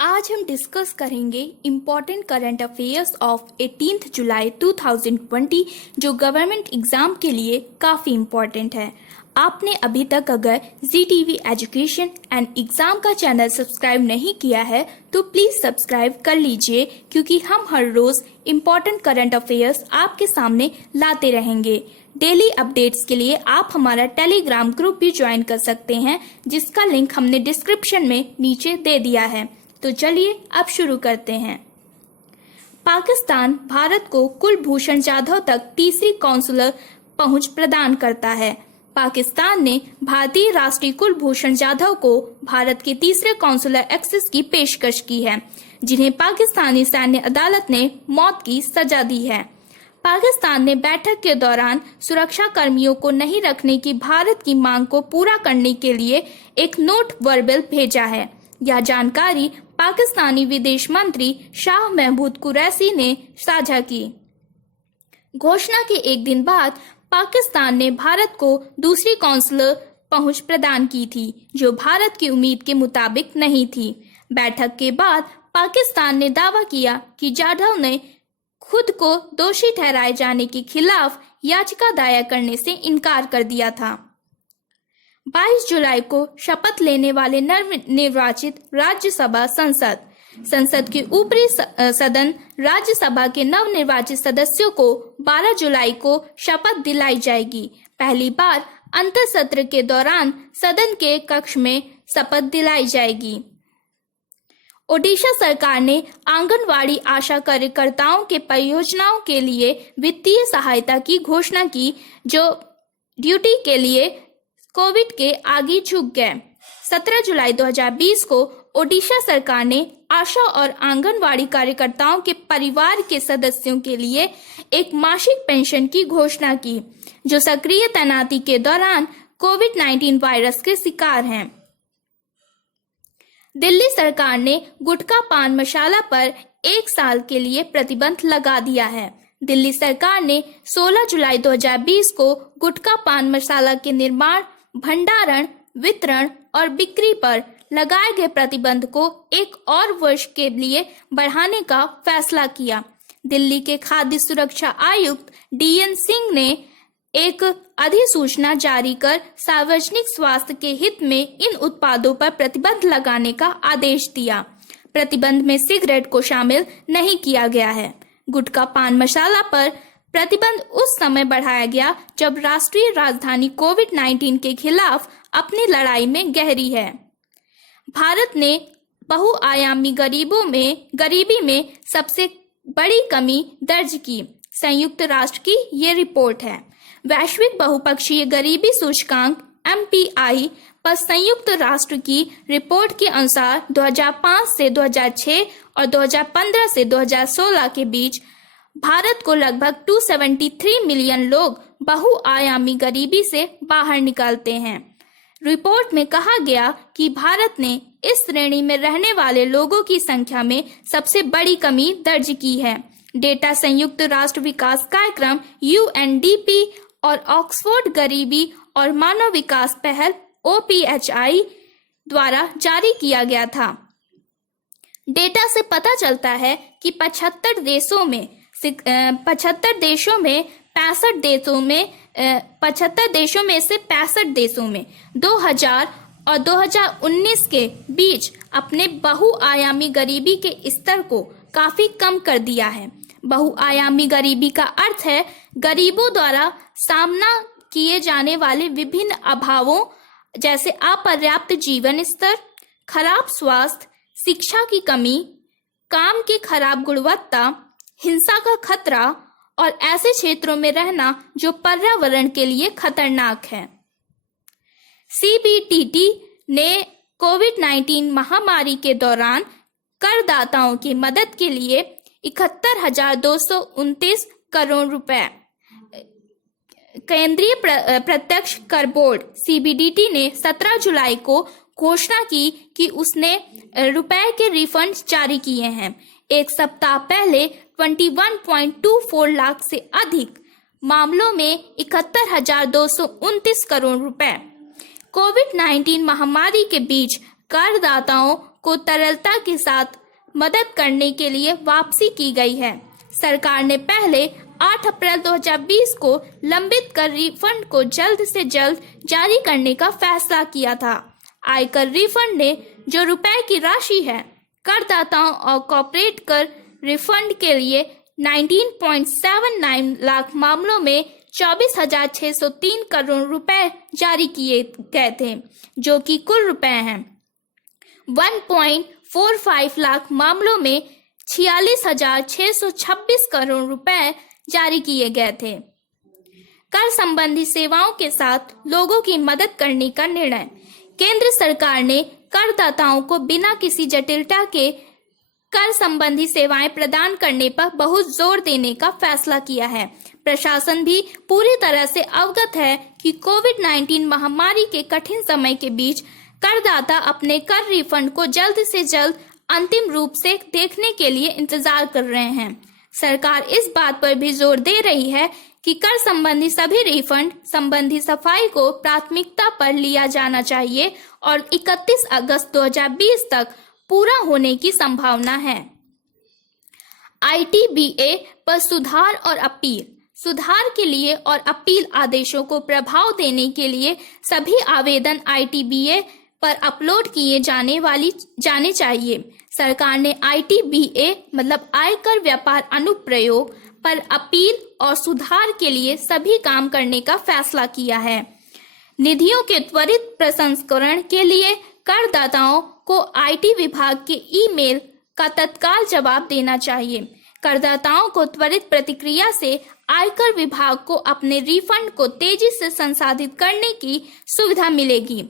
आज हम डिस्कस करेंगे इम्पॉर्टेंट करंट अफेयर्स ऑफ 18 जुलाई 2020 जो गवर्नमेंट एग्जाम के लिए काफ़ी इम्पॉर्टेंट है। आपने अभी तक अगर ZTV एजुकेशन एंड एग्ज़ाम का चैनल सब्सक्राइब नहीं किया है तो प्लीज़ सब्सक्राइब कर लीजिए, क्योंकि हम हर रोज़ इम्पॉर्टेंट करंट अफेयर्स आपके सामने लाते रहेंगे। डेली अपडेट्स के लिए आप हमारा टेलीग्राम ग्रुप भी ज्वाइन कर सकते हैं, जिसका लिंक हमने डिस्क्रिप्शन में नीचे दे दिया है। तो चलिए अब शुरू करते हैं। पाकिस्तान भारत को कुलभूषण जाधव तक तीसरी कॉन्सुलर पहुंच प्रदान करता है। पाकिस्तान ने भारतीय राष्ट्रीय कुलभूषण जाधव को भारत के तीसरे कॉन्सुलर एक्सेस की पेशकश की है, जिन्हें पाकिस्तानी सैन्य अदालत ने मौत की सजा दी है। पाकिस्तान ने बैठक के दौरान सुरक्षा कर्मियों को नहीं रखने की भारत की मांग को पूरा करने के लिए एक नोट वर्बल भेजा है। यह जानकारी पाकिस्तानी विदेश मंत्री शाह महमूद कुरैशी ने साझा की। घोषणा के एक दिन बाद पाकिस्तान ने भारत को दूसरी कॉन्सुलर पहुंच प्रदान की थी, जो भारत की उम्मीद के मुताबिक नहीं थी। बैठक के बाद पाकिस्तान ने दावा किया कि जाधव ने खुद को दोषी ठहराए जाने के खिलाफ याचिका दायर करने से इनकार कर दिया था। 22 जुलाई को शपथ लेने वाले नवनिर्वाचित राज्यसभा संसद के ऊपरी सदन राज्यसभा के नवनिर्वाचित सदस्यों को 12 जुलाई को शपथ दिलाई जाएगी। पहली बार अंतर सत्र के दौरान सदन के कक्ष में शपथ दिलाई जाएगी। ओडिशा सरकार ने आंगनवाड़ी आशा कार्यकर्ताओं के परियोजनाओं के लिए वित्तीय सहायता की घोषणा की, जो ड्यूटी के लिए कोविड के आगे झुक गए। 17 जुलाई 2020 को ओडिशा सरकार ने आशा और आंगनवाड़ी कार्यकर्ताओं के परिवार के सदस्यों के लिए एक मासिक पेंशन की घोषणा की, जो सक्रिय तैनाती के दौरान कोविड-19 वायरस के शिकार हैं। दिल्ली सरकार ने गुटखा पान मसाला पर 1 साल के लिए प्रतिबंध लगा दिया है। दिल्ली सरकार ने 16 जुलाई 2020 को गुटखा पान मसाला के निर्माण, भंडारण, वितरण और बिक्री पर लगाए गए प्रतिबंध को 1 और वर्ष के लिए बढ़ाने का फैसला किया। दिल्ली के खाद्य सुरक्षा आयुक्त DN सिंह ने एक अधिसूचना जारी कर सार्वजनिक स्वास्थ्य के हित में इन उत्पादों पर प्रतिबंध लगाने का आदेश दिया। प्रतिबंध में सिगरेट को शामिल नहीं किया गया है। गुटखा पान मसाला पर प्रतिबंध उस समय बढ़ाया गया जब राष्ट्रीय राजधानी कोविड-19 के खिलाफ अपनी लड़ाई में गहरी है। भारत ने बहुआयामी गरीबी में सबसे बड़ी कमी दर्ज की। संयुक्त राष्ट्र की ये रिपोर्ट है। वैश्विक बहुपक्षीय गरीबी सूचकांक MPI पर संयुक्त राष्ट्र की रिपोर्ट के अनुसार 2005 से 2006 और 2015 से 2016 के बीच भारत को लगभग 273 मिलियन लोग बहुआयामी गरीबी से बाहर निकलते हैं। रिपोर्ट में कहा गया कि भारत ने इस श्रेणी में रहने वाले लोगों की संख्या में सबसे बड़ी कमी दर्ज की है। डेटा संयुक्त राष्ट्र विकास कार्यक्रम UNDP और ऑक्सफोर्ड गरीबी और मानव विकास पहल OPHI द्वारा जारी किया गया था। डेटा से पता चलता है कि 75 देशों में 65 देशों में 2000 और 2019 के बीच अपने बहुआयामी गरीबी के स्तर को काफी कम कर दिया है। बहुआयामी गरीबी का अर्थ है गरीबों द्वारा सामना किए जाने वाले विभिन्न अभावों, जैसे अपर्याप्त जीवन स्तर, खराब स्वास्थ्य, शिक्षा की कमी, काम की खराब गुणवत्ता, हिंसा का खतरा और ऐसे क्षेत्रों में रहना जो पर्यावरण के लिए खतरनाक है। CBDT ने कोविड-19 महामारी के दौरान करदाताओं की मदद के लिए 71,229 करोड़ रुपए केंद्रीय प्रत्यक्ष कर बोर्ड CBDT ने 17 जुलाई को घोषणा की कि उसने रुपए के रिफंड जारी किए हैं। एक सप्ताह पहले 21.24 लाख से अधिक मामलों में 71,229 करोड़ रुपए कोविड-19 महामारी के बीच करदाताओं को तरलता के साथ मदद करने के लिए वापसी की गई है। सरकार ने पहले 8 अप्रैल 2020 को लंबित कर रिफंड को जल्द से जल्द जारी करने का फैसला किया था। आयकर रिफंड ने जो रुपए की राशि है, करदाताओं और कॉर्पोरेट कर रिफंड के लिए 19.79 लाख मामलों में 24,603 करोड़ रुपए जारी किए गए थे, जो कि कुल रुपए हैं। 1.45 लाख मामलों में 46,626 करोड़ रुपए जारी किए गए थे। कर संबंधी सेवाओं के साथ लोगों की मदद करने का निर्णय। केंद्र सरकार ने करदाताओं को बिना किसी जटिलता के कर संबंधी सेवाएं प्रदान करने पर बहुत जोर देने का फैसला किया है। प्रशासन भी पूरी तरह से अवगत है कि कोविड-19 महामारी के कठिन समय के बीच करदाता अपने कर रिफंड को जल्द से जल्द अंतिम रूप से देखने के लिए इंतजार कर रहे हैं। सरकार इस बात पर भी जोर दे रही है कि कर संबंधी सभी रिफंड संबंधी सफाई को प्राथमिकता पर लिया जाना चाहिए और 31 अगस्त 2020 तक पूरा होने की संभावना है। ITBA पर सुधार और अपील। सुधार के लिए और अपील आदेशों को प्रभाव देने के लिए सभी आवेदन ITBA पर अपलोड किए जाने चाहिए। सरकार ने ITBA मतलब आयकर व्यापार अनुप्रयोग पर अपील और सुधार के लिए सभी काम करने का फैसला किया है। निधियों के त्वरित प्रसंस्करण के लिए करदाताओं को IT विभाग के ईमेल का तत्काल जवाब देना चाहिए। करदाताओं को त्वरित प्रतिक्रिया से आयकर विभाग को अपने रिफंड को तेजी से संसाधित करने की सुविधा मिलेगी।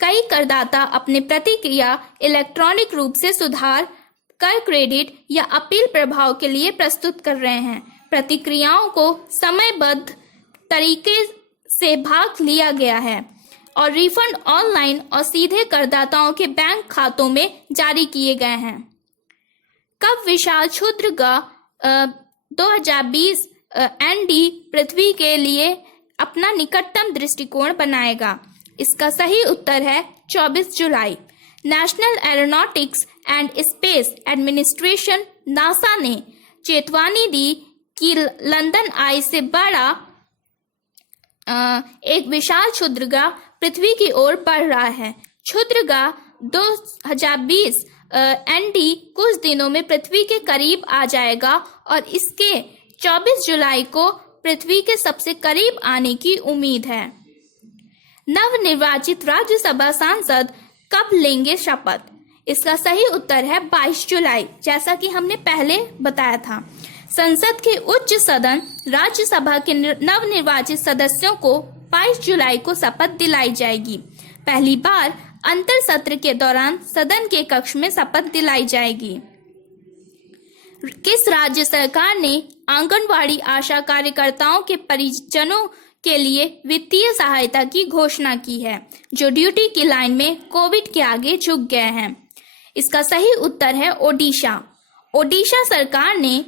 कई करदाता अपने प्रतिक्रिया इलेक्ट्रॉनिक रूप से सुधार, कर क्रेडिट या अपील प्रभाव के लिए प्रस्तुत कर रहे हैं। प्रतिक्रियाओं को समयबद्ध तरीके से भाग लिया गया है और रिफंड ऑनलाइन और सीधे करदाताओं के बैंक खातों में जारी किए गए हैं। कब विशाल क्षुद्रग्रह 2020 ND पृथ्वी के लिए अपना निकटतम दृष्टिकोण बनाएगा? इसका सही उत्तर है 24 जुलाई। National Aeronautics and Space Administration NASA ने चेतावनी दी कि लंदन आई से बड़ा एक विशाल क्षुद्रग्रह पृथ्वी की ओर बढ़ रहा है। क्षुद्रग्रह 2020 ND कुछ दिनों में पृथ्वी के करीब आ जाएगा और इसके 24 जुलाई को पृथ्वी के सबसे करीब आने की उम्मीद है। नवनिर्वाचित राज्यसभा सांसद कब लेंगे शपथ? इसका सही उत्तर है 22 जुलाई, जैसा कि हमने पहले बताया था। संसद के उच्च सदन राज्यसभा के नवनिर्वाचित सदस्यों को 22 जुलाई को शपथ दिलाई जाएगी। पहली बार अंतर सत्र के दौरान सदन के कक्ष में शपथ दिलाई जाएगी। किस राज्य सरकार ने आंगनवाड़ी आशा कार्यकर्ताओं के परिजनों के लिए वित्तीय सहायता की घोषणा की है, जो ड्यूटी की लाइन में कोविड के आगे झुक गए हैं? इसका सही उत्तर है ओडिशा। ओडिशा सरकार ने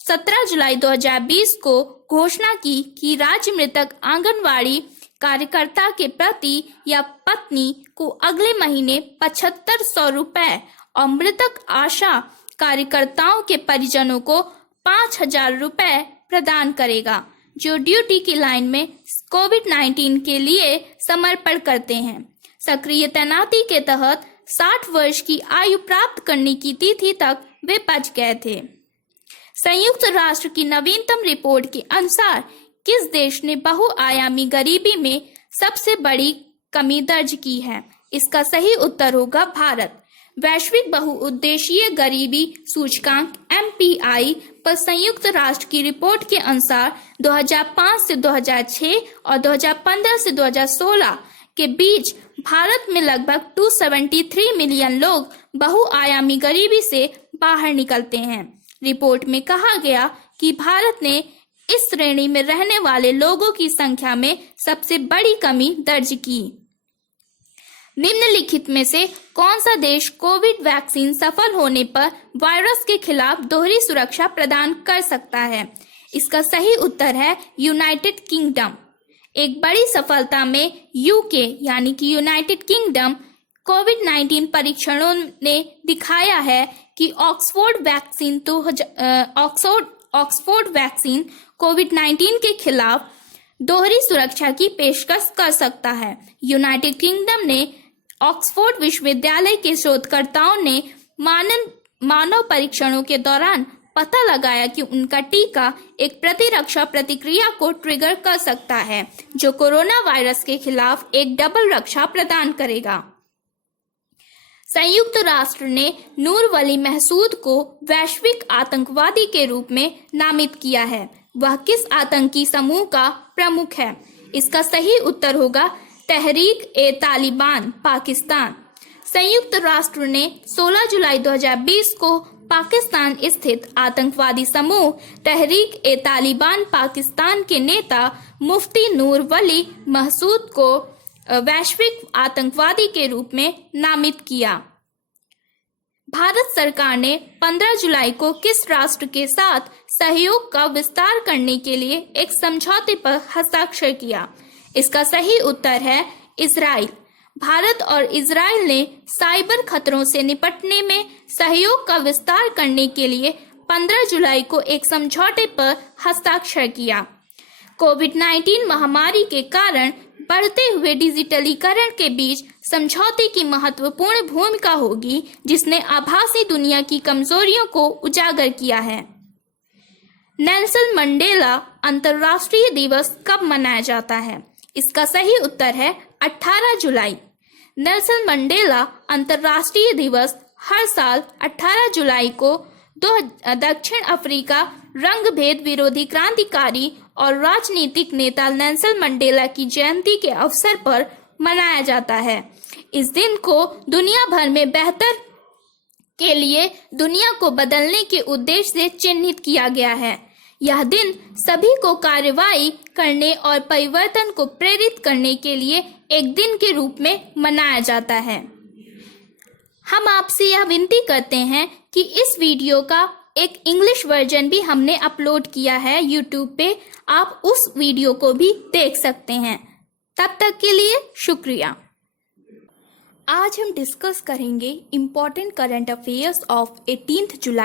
17 जुलाई 2020 को घोषणा की कि राज्य मृतक आंगनवाड़ी कार्यकर्ता के पति या पत्नी को अगले महीने 7500 रुपए और मृतक आशा कार्यकर्ताओं के परिजनों को 5000 रुपए प्रदान करेगा, जो ड्यूटी की लाइन में कोविड-19 के लिए समर्पण करते हैं। सक्रिय तैनाती के तहत 60 वर्ष की आयु प्राप्त करने की तिथि तक वे बच गए थे। संयुक्त राष्ट्र की नवीनतम रिपोर्ट के अनुसार किस देश ने बहुआयामी गरीबी में सबसे बड़ी कमी दर्ज की है? इसका सही उत्तर होगा भारत। वैश्विक बहुउद्देशीय गरीबी सूचकांक MPI पर संयुक्त राष्ट्र की रिपोर्ट के अनुसार 2005 से 2006 और 2015 से 2016 के बीच भारत में लगभग 273 मिलियन लोग बहुआयामी गरीबी से बाहर निकलते हैं। रिपोर्ट में कहा गया कि भारत ने इस श्रेणी में रहने वाले लोगों की संख्या में सबसे बड़ी कमी दर्ज की। निम्नलिखित में से कौन सा देश कोविड वैक्सीन सफल होने पर वायरस के खिलाफ दोहरी सुरक्षा प्रदान कर सकता है? इसका सही उत्तर है यूनाइटेड किंगडम। एक बड़ी सफलता में UK यानी कि यूनाइटेड किंगडम कोविड-19 परीक्षणों ने दिखाया है कि ऑक्सफोर्ड वैक्सीन कोविड-19 के खिलाफ दोहरी सुरक्षा की पेशकश कर सकता है। यूनाइटेड किंगडम ने ऑक्सफोर्ड विश्वविद्यालय के शोधकर्ताओं ने मानव परीक्षणों के दौरान पता लगाया कि उनका टीका एक प्रतिरक्षा प्रतिक्रिया को ट्रिगर कर सकता है, जो कोरोना वायरस के खिलाफ एक डबल रक्षा प्रदान करेगा। संयुक्त राष्ट्र ने नूर वली महसूद को वैश्विक आतंकवादी के रूप में नामित किया है। वह किस आतंकी समूह का प्रमुख है? इसका सही उत्तर होगा तहरीक-ए-तालिबान पाकिस्तान। संयुक्त राष्ट्र ने 16 जुलाई 2020 को पाकिस्तान स्थित आतंकवादी समूह तहरीक-ए-तालिबान पाकिस्तान के नेता मुफ्ती नूर वली महसूद को वैश्विक आतंकवादी के रूप में नामित किया। भारत सरकार ने 15 जुलाई को किस राष्ट्र के साथ सहयोग का विस्तार करने के लिए एक समझौते पर हस्ताक्षर किया? इसका सही उत्तर है इजराइल। भारत और इजराइल ने साइबर खतरों से निपटने में सहयोग का विस्तार करने के लिए 15 जुलाई को एक समझौते पर हस्ताक्षर किया। कोविड-19 महामारी के कारण बढ़ते हुए डिजिटलीकरण के बीच समझौते की महत्वपूर्ण भूमिका होगी, जिसने आभासी दुनिया की कमजोरियों को उजागर किया है। नेल्सन मंडेला अंतर्राष्ट्रीय दिवस कब मनाया जाता है? इसका सही उत्तर है 18 जुलाई। नेल्सन मंडेला अंतर्राष्ट्रीय दिवस हर साल 18 जुलाई को दक्षिण अफ्रीका रंगभेद विरोधी क्रांतिकारी और राजनीतिक नेता नेल्सन मंडेला की जयंती के अवसर पर मनाया जाता है। इस दिन को दुनिया भर में बेहतर के लिए दुनिया को बदलने के उद्देश्य से चिन्हित किया गया है। यह दिन सभी को कार्रवाई करने और परिवर्तन को प्रेरित करने के लिए एक दिन के रूप में मनाया जाता है। हम आपसे यह विनती करते हैं कि इस वीडियो का एक इंग्लिश वर्जन भी हमने अपलोड किया है यूट्यूब पे, आप उस वीडियो को भी देख सकते हैं। तब तक के लिए शुक्रिया। आज हम डिस्कस करेंगे important current affairs of 18 July.